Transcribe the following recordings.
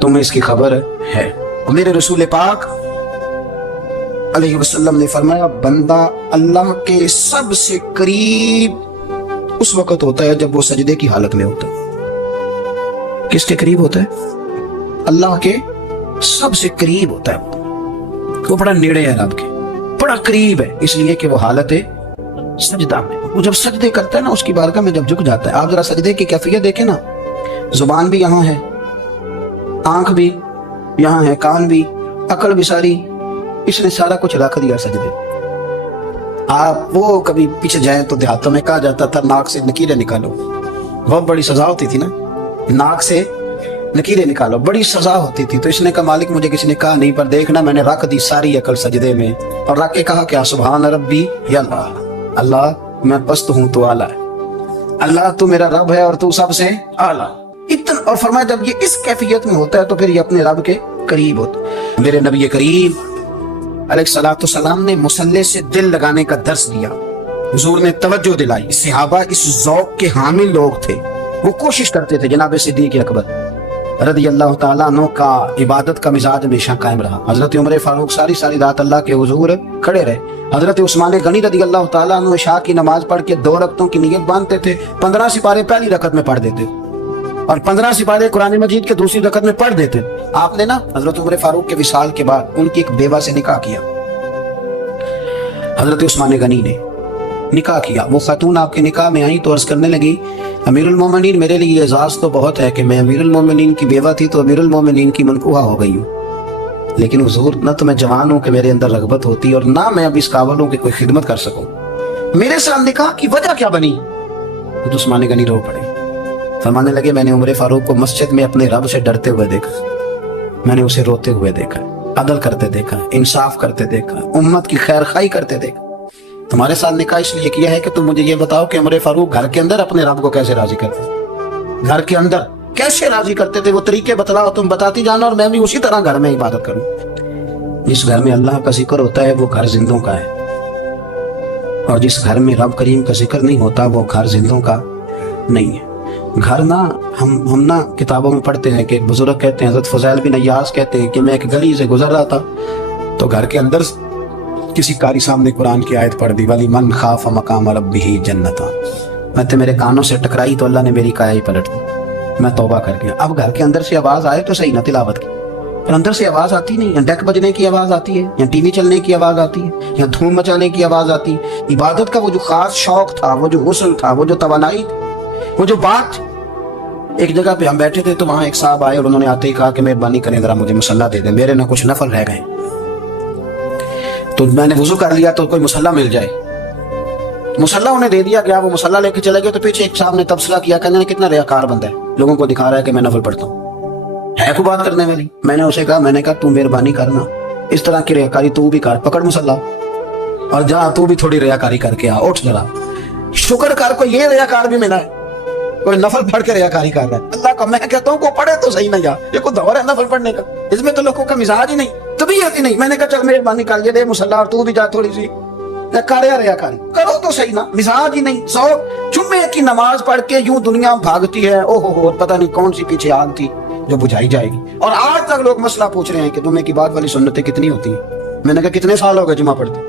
तुम्हें इसकी खबर है। मेरे रसूल पाक अलैहि वसल्लम ने फरमाया, बंदा अल्लाह के सबसे करीब उस वक्त होता है जब वो सजदे की हालत में होता है। किसके करीब होता है? अल्लाह के सबसे करीब होता है। वो बड़ा नेड़े है रब के, बड़ा करीब है, इसलिए कि वो हालत है सजदा में। वो जब सजदे करता है ना, उसकी बारगाह में जब झुक जाता है, आप जरा सजदे की कैफियत देखें ना, जुबान भी यहाँ है, आंख भी यहाँ है, कान भी, अकल भी सारी, इसने सारा कुछ रख दिया सजदे। आप वो कभी पीछे जाए तो देहातों में कहा जाता था नाक से नकीरे निकालो, बहुत बड़ी सजा होती थी ना, नाक से नकीरे निकालो, बड़ी सजा होती थी। तो इसने कहा मालिक मुझे किसी ने कहा नहीं, पर देखना मैंने रख दी सारी अकल सजदे में, और रख के कहा क्या सुभान रब्बी या अल्लाह, अल्लाह मैं पस्त हूं तो आला है, अल्लाह तू मेरा रब है और तू सबसे आला। इतना, और फरमाया जब ये इस कैफियत में होता है तो फिर ये अपने रब के करीब होता है। मेरे नबी करीम अलैहिस्सलाम ने मुसल्ले से दिल लगाने का दर्स दिया। हुजूर ने तवज्जो दिलाई। सहाबा इस ज़ौक़ के हामिल लोग थे, वो कोशिश करते थे। जनाब सिद्दीक़ अकबर रज़ी अल्लाह ताला अन्हु का इबादत का मिजाज हमेशा कायम रहा। हजरत उमर फारूक सारी रात अल्लाह के हुजूर खड़े रहे। हजरत उस्मान गनी रज़ी अल्लाह ताला अन्हु इशा की नमाज पढ़ के 2 रकतों की नियत बांधते थे, 15 सिपारे पहली रकत में पढ़ देते और 15 सिपारे कुरान मजीद के दूसरी रकत में पढ़ देते। आपने ना हजरत उमर फारूक के विसाल के बाद उनकी एक बेवा से निकाह किया। हजरत उस्मान गनी ने निकाह किया। वो खातून आपके निकाह में आई तो अर्ज करने लगी, अमीरुल मोमिनीन मेरे लिए एजाज तो बहुत है कि मैं अमीरुल मोमिनीन की बेवा थी तो अमीरुल मोमिनीन की मनकूहा हो गई हूँ, लेकिन हुजूर न तो मैं जवान हूँ कि मेरे अंदर रगबत होती और ना मैं अब इस काबिल हूँ कि कोई खिदमत कर सकूँ। मेरे साथ निकाह की वजह क्या बनी? तो उस्मान गनी रो पड़े। फरमाने लगे, मैंने उमर फारूक को मस्जिद में अपने रब से डरते हुए देखा, मैंने उसे रोते हुए देखा, अदल करते देखा, इंसाफ करते देखा, उम्मत की खैर खाई करते देखा। तुम्हारे साथ निकाह इसलिए किया है कि तुम मुझे ये बताओ कि उमर फारूक घर के अंदर अपने रब को कैसे राजी करते, घर के अंदर कैसे राजी करते थे, वो तरीके बतलाओ, तुम बताती जाना और मैं भी उसी तरह घर में इबादत करूं। जिस घर में अल्लाह का जिक्र होता है वो घर जिंदों का है, और जिस घर में रब करीम का जिक्र नहीं होता वो घर जिंदों का नहीं है। घर ना हम ना किताबों में पढ़ते हैं कि एक बुजुर्ग कहते हैं, हज़रत फज़ैल बिन अय्याज़ कहते हैं कि मैं एक गली से गुजर रहा था तो घर के अंदर किसी कारी सामने कुरान की आयत पढ़ दी, वाली मन खाफ मकाम रब्बिही जन्नता। मैं तो मेरे कानों से टकराई तो अल्लाह ने मेरी काया ही पलट दी, मैं तौबा कर गया। अब घर के अंदर से आवाज आए तो सही ना तिलावत की, पर अंदर से आवाज आती नहीं, या डेक बजने की आवाज आती है, या टीवी चलने की आवाज आती है, या धूम मचाने की आवाज आती है। इबादत का वो जो खास शौक था, वो जो हुस्न था, वो जो तवानाई थी, वो जो बात। एक जगह पे हम बैठे थे तो वहां एक साहब आए और उन्होंने आते ही कहा कि मेहरबानी करें जरा मुझे मुसल्ला दे दें, मेरे ना कुछ नफल रह गए। तो मैंने वुजू कर लिया तो कोई मुसल्ला मिल जाए, मुसल्ला उन्हें दे दिया गया। वो मुसल्ला लेके चले गए तो पीछे एक साहब ने तबसरा किया, कहने कितना रियाकार बंदा है, लोगों को दिखा रहा है कि मैं नफल पढ़ता हूँ, है को बात करने वाली। मैंने उसे कहा, मैंने कहा तू मेहरबानी करना, इस तरह की रियाकारी तू भी कर, पकड़ मुसल्ला और जा तू भी थोड़ी रियाकारी करके आ, उठ जरा, शुक्र कर को ये रियाकार भी मिला है, कोई नफल पढ़ के रियाकारी कर रहा है। अल्लाह का मैं कहता हूँ को पढ़े तो सही ना यार, ये कोई दौर है नफल पढ़ने का, इसमें तो लोगों का मिजाज ही नहीं, तबीयत ही नहीं। मैंने कहा चल मेहरबानी कर ये दे मुसल्ला और तू भी जा थोड़ी सी रियाकारी करो तो सही ना, मिजाज ही नहीं। सौ जुम्मे की नमाज पढ़ के यूं दुनिया भागती है, ओहो पता नहीं कौन सी पीछे आग थी जो बुझाई जाएगी। और आज तक लोग मसला पूछ रहे हैं कि जुम्मे की बाद वाली सुन्नतें कितनी होती है। मैंने कहा कितने साल हो गए जुम्मा पढ़ते,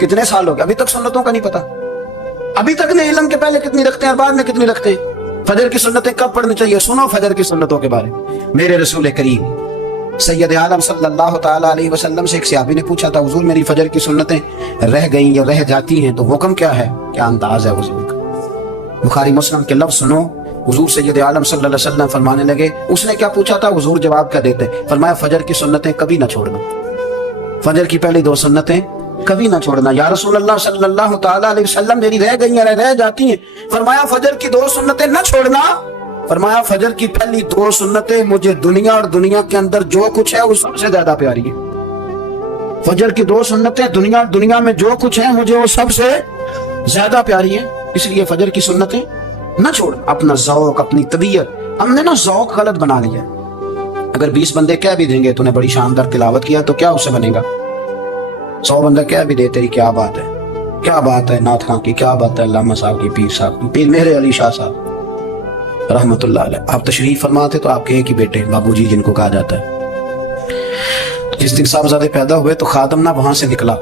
कितने साल हो गए, अभी तक सुन्नतों का नहीं पता। अभी तक ने इल्म के पहले कितनी रखते हैं और बाद में कितनी रखते हैं। फजर की सुन्नतें कब पढ़नी चाहिए, सुनो फजर की सुन्नतों के बारे में। मेरे रसूल करीम सैयद आलम सल्लल्लाहु ताला अलैहि वसल्लम से एक सहाबी ने पूछा था, हुजूर मेरी फजर की सुन्नतें रह गई या रह जाती हैं तो हुक्म क्या है, क्या अंदाज है हुजूर का। बुखारी मुस्लिम के लफ्ज सुनो, हुजूर सैयद आलम सल्लल्लाहु अलैहि वसल्लम फरमाने लगे, उसने क्या पूछा था, हुजूर जवाब क्या देते, फरमाया फजर की सुन्नतें कभी ना छोड़ना, फजर की पहली 2 सुन्नतें कभी ना छोड़ना। या रसूल अल्लाह सल्लल्लाहु ताला अलैहि वसल्लम मेरी रह गई या रह जाती हैं, फरमाया फजर की 2 सुन्नतें ना छोड़ना, फरमाया फजर की पहली 2 सुन्नतें मुझे दुनिया और दुनिया के अंदर जो कुछ है वो सबसे ज्यादा प्यारी है। फजर की 2 सुन्नतें दुनिया और दुनिया में जो कुछ है मुझे वो सबसे ज्यादा प्यारी है, इसलिए फजर की सुन्नतें ना छोड़। अपना ज़ौक़ अपनी तबीयत, हमने ना ज़ौक़ गलत बना लिया। अगर 20 बंदे कह भी देंगे तूने बड़ी शानदार तिलावत किया तो क्या उससे बनेगा, 100 बंदा कह भी दे तेरी क्या बात है, क्या बात है नाथ खां की, क्या बात है अल्लामा साहब की, पीर साहब की, पीर मेरे अली शाह साहब, रहमतुल्लाह अलैह। आप तशरीफ फरमाते तो आपके एक ही बेटे बाबूजी जिनको कहा जाता है, जिस दिन साहबजादे पैदा हुए तो खादम ना वहां से निकला।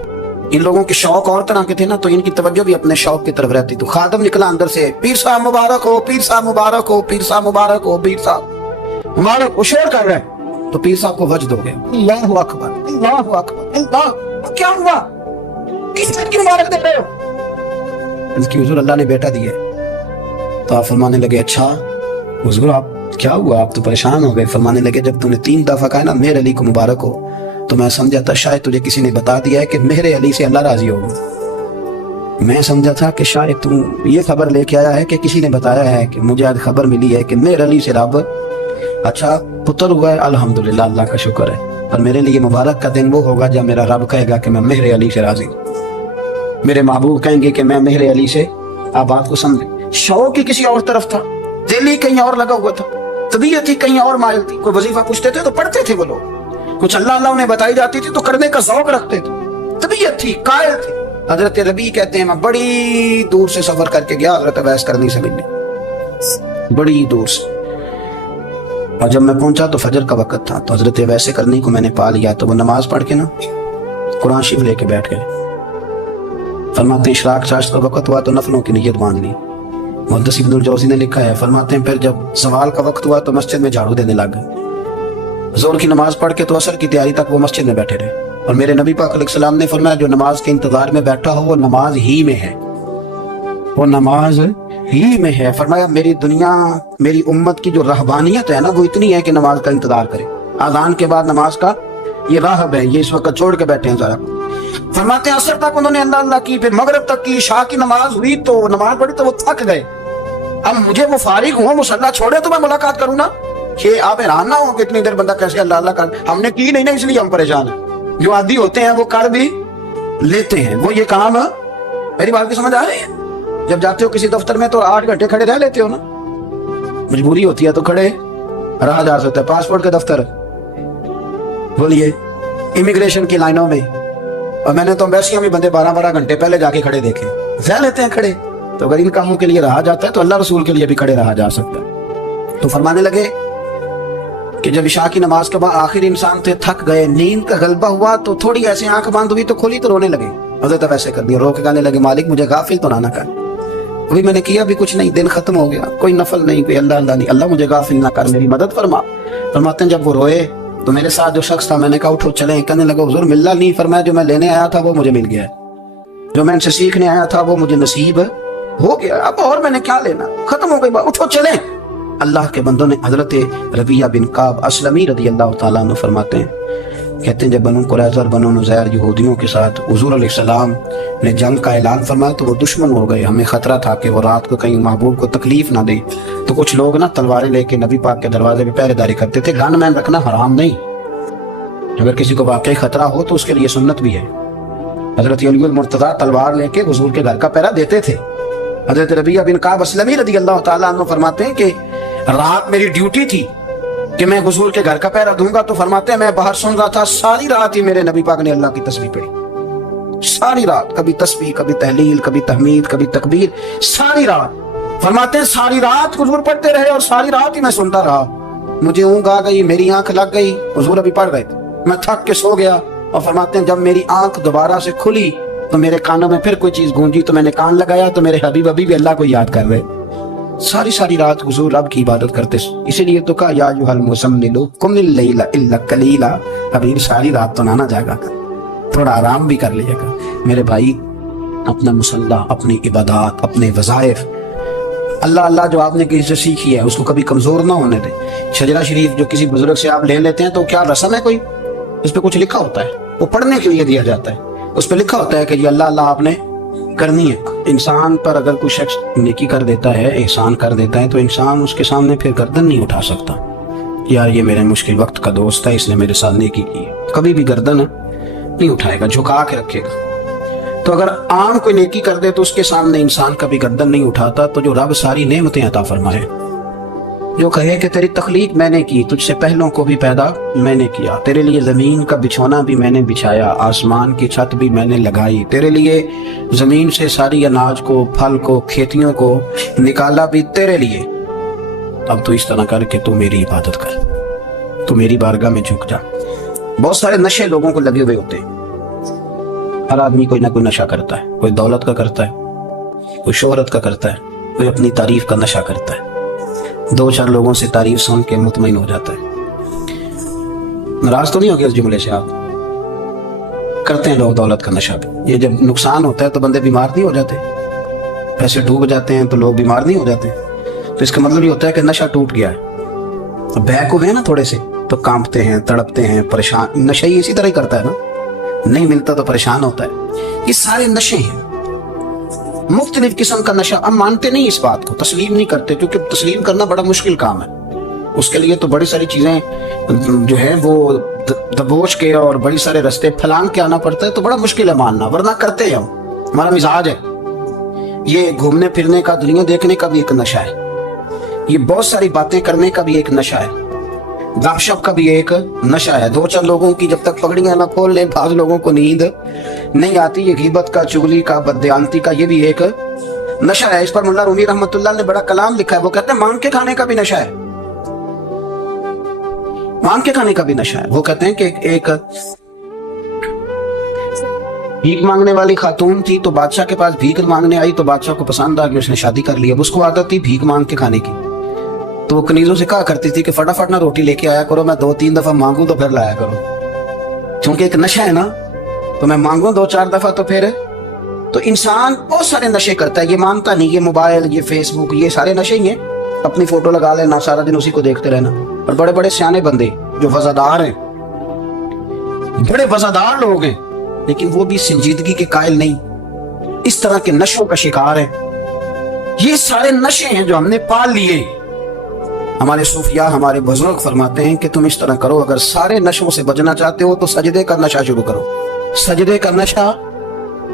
इन लोगों के शौक और तरह के थे ना, तो इनकी तवज्जो भी अपने शौक की तरफ रहती। तो खादम निकला अंदर से, पीर साहब मुबारक हो, पीर साहब मुबारक हो, पीर साहब मुबारक हो, पीर साहब मुबारक हो, शेर कर रहे हैं। तो पीर साहब को वजद हो गया, अल्लाहु अकबर, अल्लाहु अकबर, अल्लाह, क्या हुआ, किस चीज की मुबारक दे रहे हो? इसकी हुजूर अल्लाह ने बेटा दिया। तो आप फरमाने लगे, अच्छा हुजूर आप क्या हुआ, आप तो परेशान हो गए। फरमाने लगे, जब तूने 3 दफा कहा ना मेरे अली को मुबारक हो, तो मैं समझा था शायद तुझे किसी ने बता दिया है कि मेरे अली से अल्लाह राजी होगा। मैं समझा था कि शायद तू ये खबर लेके आया है कि किसी ने बताया है कि मुझे आज खबर मिली है कि मेरे अली से रब अच्छा पुत्र हुआ है। अल्हम्दुलिल्लाह, अल्लाह का शुक्र है। और मेरे लिए मुबारक का दिन वो होगा जब मेरा रब कहेगा कि मैं मेरे अली से राजी हूँ, मेरे महबूब कहेंगे कि मैं मेरे अली से। आप बात को समझे, शौक ही किसी और तरफ था, दिल ही कहीं और लगा हुआ था, तबीयत ही कहीं और मायल थी। कोई वजीफा पूछते थे तो पढ़ते थे वो लोग, कुछ अल्लाह अल्लाह उन्हें बताई जाती थी तो करने का शौक रखते थे, तबीयत थी, कायल थी। हजरत रबी कहते हैं, मैं बड़ी दूर से सफर करके गया हजरत अवैस करनी से मिलने, बड़ी दूर से। और जब मैं पहुंचा तो फजर का वक्त था, तो हजरत अवैस करनी को मैंने पा लिया। तो वो नमाज पढ़ के ना कुरान शरीफ लेके बैठ गए। फरमाते इशराक चाश का वक्त हुआ तो नफलों की नियत बांध ली। मुहद्दिस इब्नुल जौज़ी ने लिखा है, फरमाते हैं फिर जब सवाल का वक्त हुआ तो मस्जिद में झाड़ू देने लग गए। जोर की नमाज पढ़ के तो असर की तैयारी तक वो मस्जिद में बैठे रहे। और मेरे नबी पाक अलैहिस्सलाम ने फरमाया, जो नमाज के इंतजार में बैठा हो वो नमाज ही में है, वो नमाज ही में है। फरमाया मेरी दुनिया, मेरी उम्मत की जो रहबानियत है ना, वो इतनी है कि नमाज का इंतजार करे। आज़ान के बाद नमाज का ये राहब है, ये इस वक्त छोड़ के बैठे हैं जरा। फरमाते हैं असर तक उन्होंने अल्लाह अल्लाह की, फिर मगरिब तक की, शाह की नमाज हुई तो नमाज पढ़ी तो वो थक गए। अब मुझे वो फारिग हुआ, मुसल्ला छोड़े तो मैं मुलाकात करूँ ना, कि आप हैरान ना हो कि इतनी देर बंदा कैसे अल्लाह अल्लाह कर। हमने की नहीं ना, इसलिए हम परेशान हैं। जो आदी होते हैं वो कर भी लेते हैं, वो ये काम है। मेरी बात की समझ आ रही है? जब जाते हो किसी दफ्तर में तो 8 घंटे खड़े रह लेते हो ना, मजबूरी होती है तो खड़े रहा जा सकता है। पासपोर्ट के दफ्तर, बोलिए इमिग्रेशन की लाइनों में, और मैंने तो एम्बेसियों में बंदे 12-12 घंटे पहले जाके खड़े देखे, रह लेते हैं खड़े। तो अगर इन कामों के लिए रहा जाता है तो अल्लाह रसूल के लिए भी खड़े रहा जा सकता है। तो फरमाने लगे कि जब इशा की नमाज के बाद आखिर इंसान थे, थक गए, नींद का गलबा हुआ तो थोड़ी ऐसे आंख बंद हुई तो खोली तो रोने लगे। हजरत वैसे कर दिया, रो के गाने लगे, मालिक मुझे गाफिल तो ना कर, अभी मैंने किया भी कुछ नहीं, दिन खत्म हो गया, कोई नफल नहीं, कोई अल्लाह अल्लाह नहीं, अल्लाह मुझे गाफिल ना कर, मेरी मदद फरमा। फरमाते हैं जब वो रोए तो मेरे साथ जो शख्स था, मैंने कहा उठो चले। कहने लगा हुजूर मिलना नहीं। फरमाया जो मैं लेने आया था वो मुझे मिल गया, जो मैं इनसे सीखने आया था वो मुझे नसीब हो गया, अब और मैंने क्या लेना, खत्म हो गई बात, उठो चले। अल्लाह के बंदों ने हजरत रबिया बिन काब असलमी रदी अल्लाह तआला अन्हु फरमाते हैं, कहते हैं जब बनु कुरैज़ा और बनु नुज़ैर यहूदियों के साथ हुजूर अलैहिस्सलाम ने जंग का ऐलान फरमाया तो वो दुश्मन हो गए। हमें खतरा था कि वो रात को कहीं महबूब को तकलीफ ना दे, तो कुछ लोग ना तलवारें लेके नबी पाक के दरवाजे पे पहरेदारी करते थे। गन मैन रखना हराम नहीं, अगर किसी को वाकई खतरा हो तो उसके लिए सुन्नत भी है। हजरत अली मुर्तज़ा तलवार लेके हुजूर के घर का पहरा देते थे। हजरत रबिया बिन काब असलमी रदी अल्लाह तआला अन्हु फरमाते हैं कि रात मेरी ड्यूटी थी कि मैं हुजूर के घर का पहरा दूंगा। तो फरमाते हैं मैं बाहर सुन रहा था, सारी रात ही मेरे नबी पाक ने अल्लाह की तस्बीह पढ़ी, सारी रात, कभी तस्बीह, कभी तहलील, कभी तहमीद, कभी तकबीर, सारी रात। फरमाते हैं सारी रात हुजूर पढ़ते रहे और सारी रात ही मैं सुनता रहा। मुझे ऊँघ आ गई, मेरी आंख लग गई, हुजूर अभी पढ़ रहे थे, मैं थक के सो गया। और फरमाते हैं जब मेरी आंख दोबारा से खुली तो मेरे कानों में फिर कोई चीज गूंजी, तो मैंने कान लगाया तो मेरे हबीब अभी भी अल्लाह को याद कर रहे। सारी सारी रात हुजूर रब की इबादत करते, इसीलिए तो कहा या अय्युहल मुज़म्मिल कुमिल लैला इल्ला कलीला, अभी सारी रात तो ना जागा कर, थोड़ा आराम भी कर लिया कर। मेरे भाई अपना मुसल्ला, अपनी इबादत, अपने वज़ाइफ, अल्लाह अल्लाह जो आपने किसी से सीखी है उसको कभी कमजोर ना होने दे। शजरा शरीफ जो किसी बुजुर्ग से आप ले लेते हैं तो क्या रस्म है कोई, उस पर कुछ लिखा होता है, वो पढ़ने के लिए दिया जाता है, उस पर लिखा होता है कि ये अल्लाह अल्लाह आपने करनी है। इंसान पर अगर कोई शख्स नेकी कर देता है, एहसान कर देता है, तो इंसान उसके सामने फिर गर्दन नहीं उठा सकता, यार ये मेरे मुश्किल वक्त का दोस्त है, इसने मेरे साथ नेकी की है, कभी भी गर्दन नहीं उठाएगा, झुका के रखेगा। तो अगर आम कोई नेकी कर दे तो उसके सामने इंसान कभी गर्दन नहीं उठाता। तो जो रब सारी नेमतें अता फरमाए, जो कहे कि तेरी तख्लीक मैंने की, तुझसे पहलों को भी पैदा मैंने किया, तेरे लिए जमीन का बिछौना भी मैंने बिछाया, आसमान की छत भी मैंने लगाई, तेरे लिए जमीन से सारी अनाज को, फल को, खेतियों को निकाला भी तेरे लिए, اب تو اس طرح کر کہ تو میری عبادت کر, تو میری بارگاہ میں جھک جا. بہت سارے نشے لوگوں کو لگے ہوئے ہوتے ہیں. ہر آدمی کوئی نہ کوئی نشہ کرتا ہے. کوئی دولت کا کرتا ہے, کوئی شہرت کا کرتا ہے, کوئی اپنی تعریف کا نشہ کرتا ہے. 2-4 لوگوں سے تعریف سن کے مطمئن ہو جاتا ہے. ناراض تو نہیں ہو گیا اس جملے سے آپ؟ کرتے ہیں لوگ دولت کا نشہ بھی. یہ جب نقصان ہوتا ہے تو بندے بیمار نہیں ہو جاتے, پیسے ڈوب جاتے ہیں تو لوگ بیمار نہیں ہو جاتے. تو اس کا مطلب یہ ہوتا ہے کہ نشہ ٹوٹ گیا ہے. بہک ہوئے ہیں نا تھوڑے سے تو کانپتے ہیں, تڑپتے ہیں, پریشان. نشہ ہی اسی طرح ہی کرتا ہے نا, نہیں ملتا تو پریشان ہوتا ہے. یہ سارے نشے ہیں, مختلف قسم کا نشہ. ہم مانتے نہیں اس بات کو, تسلیم نہیں کرتے, کیونکہ تسلیم کرنا بڑا مشکل کام ہے. اس کے لیے تو بڑی ساری چیزیں جو ہے وہ دبوچ کے اور بڑی سارے رستے پھلانگ کے آنا پڑتا ہے. تو بڑا مشکل ہے ماننا, ورنہ کرتے ہیں ہم. ہمارا مزاج ہے. یہ گھومنے پھرنے کا, دنیا دیکھنے کا بھی ایک نشہ ہے. یہ بہت ساری باتیں کرنے کا بھی ایک نشہ ہے. گپ شپ کا بھی ایک نشہ ہے. 2-4 لوگوں کی جب تک پگڑیاں نہ کھول لیں, بعض لوگوں کو نیند نہیں آتی. یہ غیبت کا, چغلی کا, بددیانتی کا, یہ بھی ایک نشہ ہے. اس پر مولا رومی رحمۃ اللہ نے بڑا کلام لکھا ہے. وہ کہتے ہیں مانگ کے کھانے کا بھی نشہ ہے. مانگ کے کھانے کا بھی نشہ ہے. وہ کہتے ہیں کہ ایک بھیک مانگنے والی خاتون تھی, تو بادشاہ کے پاس بھیک مانگنے آئی, تو بادشاہ کو پسند آ گئی, اس نے شادی کر لی. اب اس کو عادت تھی بھیک مانگ کے کھانے کی. تو وہ کنیزوں سے کہا کرتی تھی کہ فٹافٹ نہ روٹی لے کے آیا کرو, میں 2-3 دفعہ مانگوں تو پھر لایا کرو. چونکہ ایک نشہ ہے نا, تو میں مانگوں 2-4 دفعہ تو پھر. تو انسان بہت سارے نشے کرتا ہے, یہ مانتا نہیں. یہ موبائل, یہ فیس بک, یہ سارے نشے ہی ہیں. اپنی فوٹو لگا لینا, سارا دن اسی کو دیکھتے رہنا. اور بڑے بڑے سیانے بندے جو وفادار ہیں, بڑے وفادار لوگ ہیں, لیکن وہ بھی سنجیدگی کے قائل نہیں, اس طرح کے نشوں کا شکار ہیں. یہ سارے نشے ہیں جو ہم نے پال لیے. ہمارے صوفیاء, ہمارے بزرگ فرماتے ہیں کہ تم اس طرح کرو, اگر سارے نشوں سے بچنا چاہتے ہو تو سجدے کا نشہ شروع کرو. سجدے کا نشہ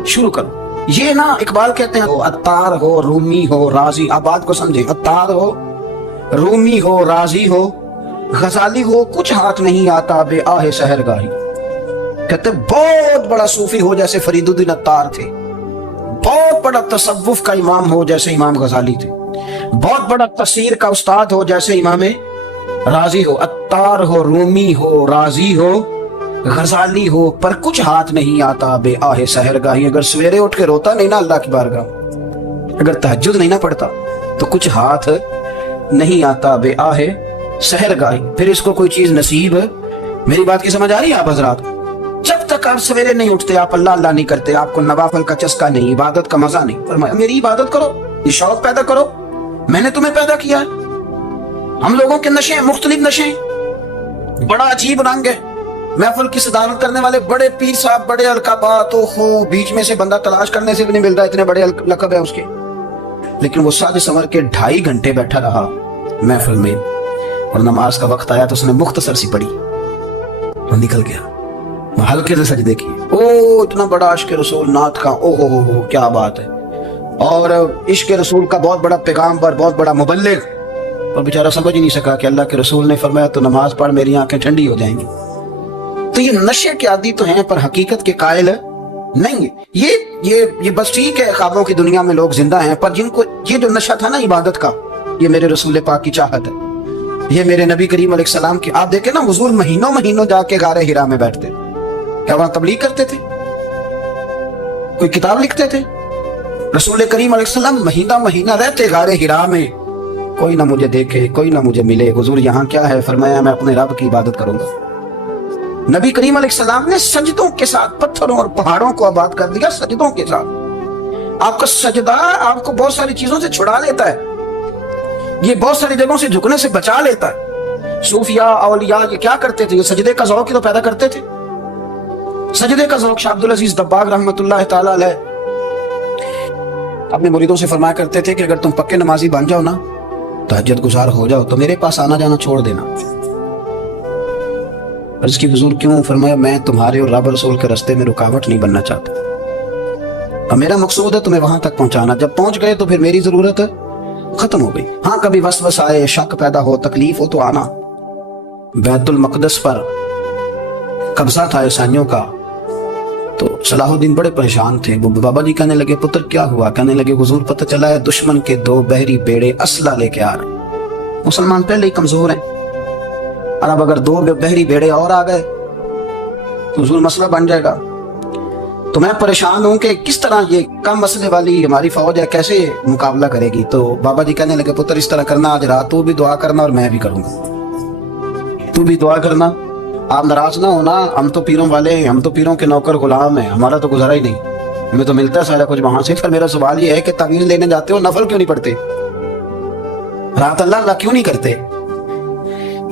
شروع کرو. یہ نا اقبال کہتے ہیں عطار ہو, رومی ہو, رازی. آپ بات کو سمجھیں, عطار ہو, رومی ہو, رازی ہو, غزالی ہو, کچھ ہاتھ نہیں آتا بے آہ سحرگاہی. کہتے بہت بڑا صوفی ہو جیسے فرید الدین عطار تھے, بہت بڑا تصوف کا امام ہو جیسے امام غزالی تھے, بہت بڑا تفسیر کا استاد ہو جیسے امام رازی ہو. عطار ہو, رومی ہو, رازی ہو, غزالی ہو, پر کچھ ہاتھ نہیں آتا بے آہ سحرگاہی. اگر سویرے اٹھ کے روتا نہیں نا اللہ کی بارگاہ, اگر تہجد نہیں نہ پڑھتا, تو کچھ ہاتھ نہیں آتا بے آہ سحرگاہی. پھر اس کو کوئی چیز نصیب. میری بات کی سمجھ آ رہی ہے آپ حضرات؟ جب تک آپ سویرے نہیں اٹھتے, آپ اللہ اللہ نہیں کرتے, آپ کو نوافل کا چسکا نہیں, عبادت کا مزہ نہیں. فرمایا میری عبادت کرو, یہ شوق پیدا کرو, میں نے تمہیں پیدا کیا ہے. ہم لوگوں کے نشے ہیں, مختلف نشے ہیں, بڑا عجیب رنگ ہے. محفل کی صدارت کرنے والے بڑے پیر صاحب, بڑے القابات, بیچ میں سے بندہ تلاش کرنے سے بھی نہیں ملتا, اتنے بڑے لقب ہے اس کے. لیکن وہ ساج سنور کے 2.5 گھنٹے بیٹھا رہا محفل میں, اور نماز کا وقت آیا تو اس نے مختصر سی پڑھی اور نکل گیا. ہلکے سے سجدے کیے. اتنا بڑا عشق رسول نعت کا, ہو کیا بات ہے. اور عشق رسول کا بہت بڑا پیغام پر, بہت بڑا مبلغ, اور بیچارہ سمجھ ہی نہیں سکا کہ اللہ کے رسول نے فرمایا تو نماز پڑھ, میری آنکھیں ٹھنڈی ہو جائیں گی. تو یہ نشے کے عادی تو ہیں, پر حقیقت کے قائل نہیں. یہ بس ٹھیک ہے, خوابوں کی دنیا میں لوگ زندہ ہیں, پر جن کو یہ جو نشہ تھا نا عبادت کا, یہ میرے رسول پاک کی چاہت ہے, یہ میرے نبی کریم علیہ السلام کی. آپ دیکھیں نا, حضور مہینوں جا کے غار حرا میں بیٹھتے. کیا وہاں تبلیغ کرتے تھے؟ کوئی کتاب لکھتے تھے؟ رسول کریم علیہ السلام مہینہ رہتے غار حرا میں. کوئی نہ مجھے دیکھے, کوئی نہ مجھے ملے, حضور یہاں کیا ہے؟ فرمایا میں اپنے رب کی عبادت کروں گا. نبی کریم علیہ السلام نے سجدوں کے ساتھ پتھروں اور پہاڑوں کو آباد کر دیا, سجدوں کے ساتھ. آپ کا سجدہ آپ کو بہت ساری چیزوں سے چھڑا لیتا ہے, یہ بہت ساری جگہوں سے جھکنے سے بچا لیتا ہے. صوفیاء, اولیاء یہ کیا کرتے تھے؟ یہ سجدے کا ذوق ہی تو پیدا کرتے تھے. سجدے کا ذوق. شاہ عبدالعزیز دباغ رحمۃ اللہ تعالی علیہ اپنے مریدوں سے فرمایا کرتے تھے کہ اگر تم پکے نمازی بن جاؤ نا, تہجد گزار ہو جاؤ, تو میرے پاس آنا جانا چھوڑ دینا. عرض کی حضور کیوں؟ فرمایا میں تمہارے اور رب رسول کے راستے میں رکاوٹ نہیں بننا چاہتا, اور میرا مقصود ہے تمہیں وہاں تک پہنچانا. جب پہنچ گئے تو پھر میری ضرورت ختم ہو گئی. ہاں کبھی وسوس آئے, شک پیدا ہو, تکلیف ہو تو آنا. بیت المقدس پر قبضہ تھا عیسائیوں کا, تو صلاح الدین بڑے پریشان تھے. وہ بابا جی کہنے لگے پتر کیا ہوا؟ کہنے لگے حضور پتہ چلا ہے دشمن کے 2 بحری بیڑے اسلحہ لے کے آ رہے. मुसलमान पहले ही कमजोर हैं, और अब अगर 2 बहरी भेड़े और आ गए तो हुजूर मसला बन जाएगा। तो मैं परेशान हूं कि किस तरह ये कम मसले वाली हमारी फौज है, कैसे मुकाबला करेगी। तो बाबा जी कहने लगे, पुत्र इस तरह करना, आज रात तू भी दुआ करना और मैं भी करूंगा, तू भी दुआ करना। आप नाराज ना होना, हम तो पीरों वाले हैं, हम तो पीरों के नौकर गुलाम हैं, हमारा तो गुजारा ही नहीं, हमें तो मिलता है सारा कुछ वहां से। फिर मेरा सवाल ये है कि तावीज़ लेने जाते हो, नफल क्यों नहीं पढ़ते, रात अल्लाह अल्लाह क्यों नहीं करते?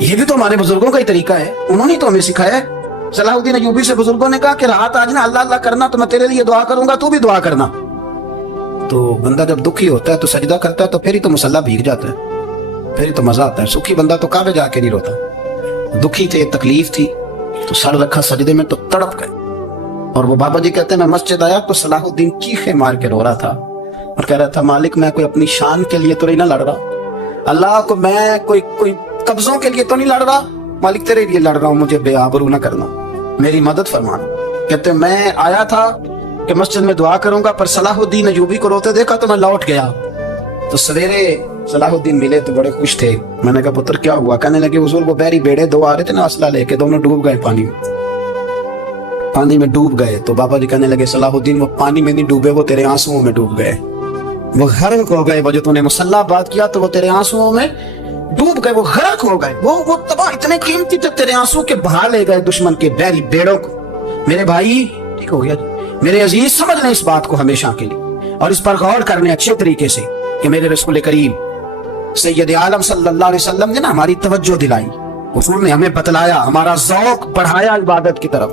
ये भी तो हमारे बुजुर्गों का ही तरीका है, उन्होंने तो हमें सिखाया है। सलाहुद्दीन अय्यूबी से बुजुर्गों ने कहा कि रात आज ना अल्लाह अल्लाह करना, तो मैं तेरे लिए दुआ करूंगा, तू भी दुआ करना। तो बंदा जब दुखी होता है तो सजदा करता है, तो फिर ही तो मुसल्ला भीग जाता है, फिर ही तो मजा आता है। सुखी बंदा तो काबे जाके नहीं रोता। दुखी थे, तकलीफ थी, तो सर रखा सजदे में तो तड़प गए। और वो बाबा जी कहते हैं, मैं मस्जिद आया तो सलाहुद्दीन चीखे मार के रो रहा था और कह रहा था, मालिक मैं कोई अपनी शान के लिए तो नहीं ना लड़ रहा, अल्लाह को मैं कोई कब्जों के लिए तो नहीं लड़ रहा, मालिक तेरे लिए लड़ रहा हूँ, मुझे बेआबरू ना करना, मेरी मदद फरमाना। कहते मैं आया था कि मस्जिद में दुआ करूंगा, पर सलाहुद्दीन अय्यूबी को रोते देखा तो मैं लौट गया। तो सवेरे सलाहुद्दीन मिले तो बड़े खुश थे। मैंने कहा, पुत्र क्या हुआ? कहने लगे, हुजूर वो बहरी बेड़े 2 आ रहे थे ना असला लेके, दोनों डूब गए पानी में डूब गए। तो बाबा जी कहने लगे, सलाहुद्दीन वो पानी में नहीं डूबे, वो तेरे आंसुओं में डूब गए, वो गर्क हो गए। वो जो तूने मुसल्ला बात किया तो वो तेरे आंसुओं में डूब गए, वो गर्क हो गए, वो तबाह इतने कीमती थे, तेरे आंसू के बहा ले गए दुश्मन के बैरी बेड़ों को। मेरे भाई ठीक हो गया, मेरे अजीज समझ लें इस बात को हमेशा के लिए, और इस पर गौर करने अच्छे तरीके से कि मेरे रसूल करीम सैयद आलम सल्लल्लाहु अलैहि वसल्लम ने ना हमारी तवज्जो दिलाई, हुजूर ने हमें बतलाया, हमारा ज़ौक़ बढ़ाया इबादत की तरफ।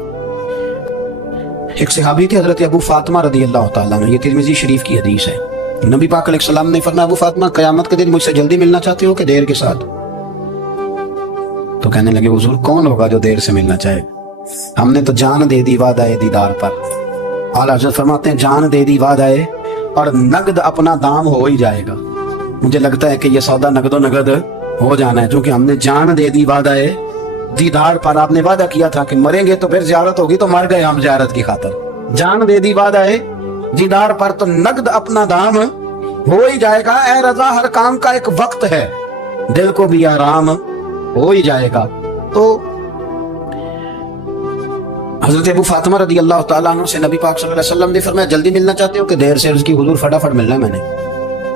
एक सहाबी थे हजरत अबू फातिमा रदी अल्लाह तआला अन्हा, ये तिरमिज़ी शरीफ की हदीस है। नबी पाक अलैहिस्सलाम ने फरमाया, अबू फातिमा क़यामत के दिन मुझसे जल्दी मिलना चाहते हो कि देर के साथ? तो कहने लगे, हुजूर कौन होगा जो देर से मिलना चाहे, हमने तो जान दे दी वादाए दीदार पर। आला हज़रत फरमाते हैं, जान दे दी वादाए और नगद अपना दाम हो ही जाएगा। मुझे लगता है कि ये सौदा नगदो नगद हो जाना है, क्योंकि हमने जान दे दी वादाए दीदार पर। आपने वादा किया था कि मरेंगे तो फिर ज़ियारत होगी, तो मर गए हम ज़ियारत की खातिर। जान दे दी वादाए दीदार पर, तो नगद अपना दाम हो ही जाएगा। ऐ रज़ा हर काम का एक वक्त है, दिल को भी आराम हो ही जाएगा। तो हजरत अबू फातिमा रदी अल्लाह तआला अन्हा से नबी पाक सल्लल्लाहु अलैहि वसल्लम ने फरमाया, जल्दी मिलना चाहते हो कि देर से? उसकी हुजूर फटाफट मिलना है, मैंने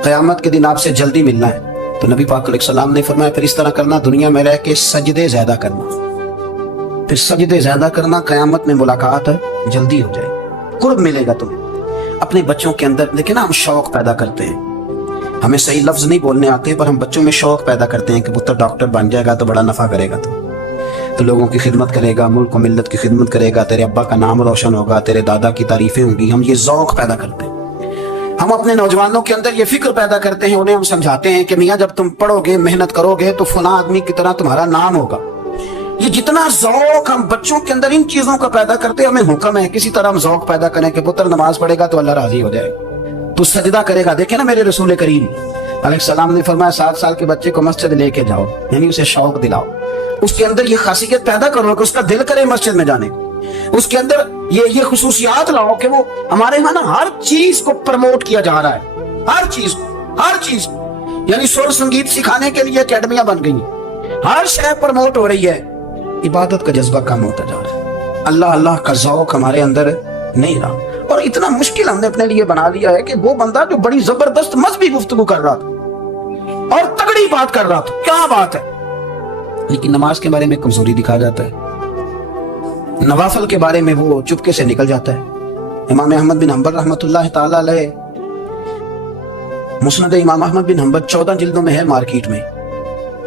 क़यामत के दिन आपसे जल्दी मिलना है। तो नबी पाक अलैहिस्सलाम ने फरमाया, फिर इस तरह करना, दुनिया में रह के सजदे ज्यादा करना, फिर सजदे ज्यादा करना, क़यामत में मुलाकात जल्दी हो जाए, कुर्ब मिलेगा तुम्हें। अपने बच्चों के अंदर देखिए ना, हम शौक पैदा करते हैं, हमें सही लफ्ज नहीं बोलने आते, पर हम बच्चों में शौक पैदा करते हैं कि पुत्र डॉक्टर बन जाएगा तो बड़ा नफा करेगा, तो लोगों की खिदमत करेगा, मुल्क और मिल्लत की खिदमत करेगा, तेरे अब्बा का नाम रोशन होगा, तेरे दादा की तारीफें होंगी। हम ये ज़ौक़ पैदा करते हैं। हम अपने नौजवानों के अंदर ये फिक्र पैदा करते हैं, उन्हें हम समझाते हैं कि मियाँ जब तुम पढ़ोगे, मेहनत करोगे तो फला आदमी की तरह तुम्हारा नाम होगा। ये जितना ज़ौक़ हम बच्चों के अंदर इन चीजों का पैदा करते हैं, हमें हुक्म है किसी तरह हम ज़ौक़ पैदा करें कि पुत्र नमाज पढ़ेगा तो अल्लाह राजी हो जाए, तो सजदा करेगा। देखे ना मेरे रसूल करीम अलैहिस्सलाम ने फरमाया, 7 साल के बच्चे को मस्जिद लेके जाओ, यानी उसे शौक दिलाओ, उसके अंदर ये खासियत पैदा करो कि उसका दिल करे मस्जिद में जाने, उसके अंदर ये खुसूसियात लाओ कि वो हमारे यहाँ ना हर चीज को प्रमोट किया जा रहा है, हर चीज यानी सुर संगीत सिखाने के लिए अकेडमियां बन गई, हर शय प्रमोट हो रही है, इबादत का जज्बा कम होता जा रहा है, अल्लाह अल्लाह का ज़ौक़ हमारे अंदर नहीं रहा। और इतना मुश्किल हमने अपने लिए बना लिया है कि वो बंदा जो बड़ी जबरदस्त मजहबी गुफ्तगू कर रहा था और तगड़ी बात कर रहा था, क्या बात है, लेकिन नमाज के बारे में कमजोरी दिखा जाता है, नवाफल के बारे में वो चुपके से निकल जाता है। इमाम अहमद बिन हंबल रहमतुल्लाह ताला अलैह, मुस्नद इमाम अहमद बिन हंबल 14 जिल्दों में है मार्केट में,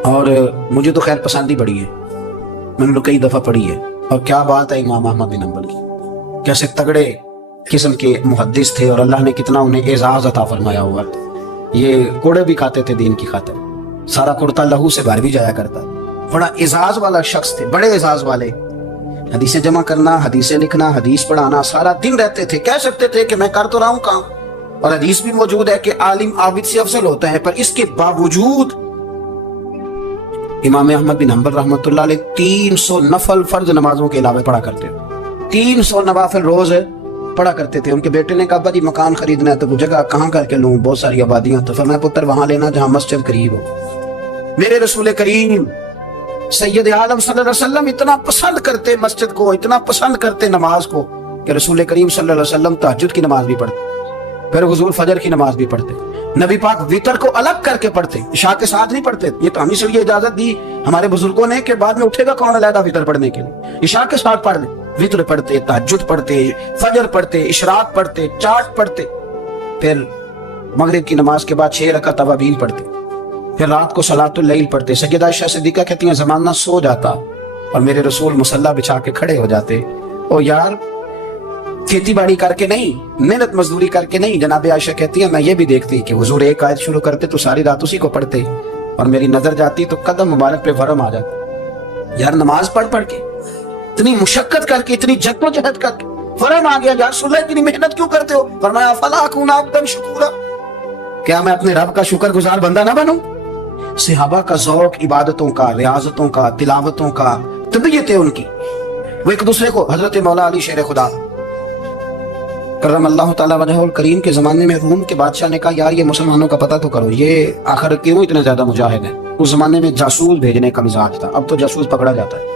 और मुझे तो खैर पसंद ही पड़ी है, मैंने तो कई दफा पढ़ी है। और क्या बात है इमाम अहमद बिन हंबल की, कैसे तगड़े किस्म के मुहद्दिस थे और अल्लाह ने कितना उन्हें एजाज अता फरमाया हुआ। ये कोड़े भी खाते थे दीन की खातिर, सारा कुर्ता लहू से भर भी जाया करता, बड़ा एजाज वाला शख्स थे, बड़े एजाज वाले। हदीसें जमा करना, हदीसें लिखना, हदीस पढ़ाना, सारा दिन रहते थे। कह सकते थे कि मैं कर तो रहा हूं काम, और हदीस भी मौजूद है कि आलिम आबिद से अफजल होता है, पर इसके बावजूद इमाम अहमद बिन हंबल रहमतुल्लाह अलैह 300 नफल फर्ज नमाजों के अलावा पढ़ा करते थे, 300 नवाफिल रोज पढ़ा करते थे। उनके बेटे ने कहा, अब्बा जी मकान खरीदना है तो वो जगह कहाँ करके लूं, बहुत सारी आबादियां, तो फरमाया पुत्र वहां लेना जहां मस्जिद करीब हो। میرے رسول کریم سید عالم صلی اللہ علیہ وسلم اتنا پسند کرتے مسجد کو، اتنا پسند کرتے نماز کو کہ رسول کریم صلی اللہ علیہ وسلم تہجد کی نماز بھی پڑھتے، پھر حضور فجر کی نماز بھی پڑھتے، نبی پاک وتر کو الگ کر کے پڑھتے، عشاء کے ساتھ نہیں پڑھتے۔ یہ تو ہم اس لیے اجازت دی ہمارے بزرگوں نے کہ بعد میں اٹھے گا کون علیحدہ وتر پڑھنے کے لیے، عشاء کے ساتھ پڑھ لیں۔ وتر پڑھتے، تہجد پڑھتے، فجر پڑھتے، اشراق پڑھتے، چاٹ پڑھتے، پھر مغرب کی نماز کے بعد 6 رکعت اوابین پڑھتے، پھر رات کو صلاۃ اللیل پڑھتے۔ سیدہ عائشہ صدیقہ کہتی ہیں زمانہ سو جاتا اور میرے رسول مصلی بچھا کے کھڑے ہو جاتے۔ او یار کھیتی باڑی کر کے نہیں، محنت مزدوری کر کے نہیں، جناب عائشہ کہتی ہے میں یہ بھی دیکھتی کہ حضور ایک آیت شروع کرتے تو ساری رات اسی کو پڑھتے، اور میری نظر جاتی تو قدم مبارک پہ ورم آ جاتا۔ یار نماز پڑھ پڑھ کے اتنی مشقت کر کے، اتنی جد و جہد کر کے ورم آ گیا، یا رسول اللہ اتنی محنت کیوں کرتے ہو؟ فرمایا فلا اکون عبدا شکورا، کیا میں اپنے رب کا شکر گزار بندہ نہ بنوں؟ صحابہ کا ذوق عبادتوں کا، ریاضتوں کا، تلاوتوں کا، طبیعت ہے ان کی، وہ ایک دوسرے کو، حضرت مولا علی شیر خدا کرم اللہ تعالیٰ وجہ الکریم کے زمانے میں روم کے بادشاہ نے کہا یار یہ مسلمانوں کا پتہ تو کرو، یہ آخر کیوں اتنے زیادہ مجاہد ہیں؟ اس زمانے میں جاسوس بھیجنے کا مزاج تھا، اب تو جاسوس پکڑا جاتا ہے۔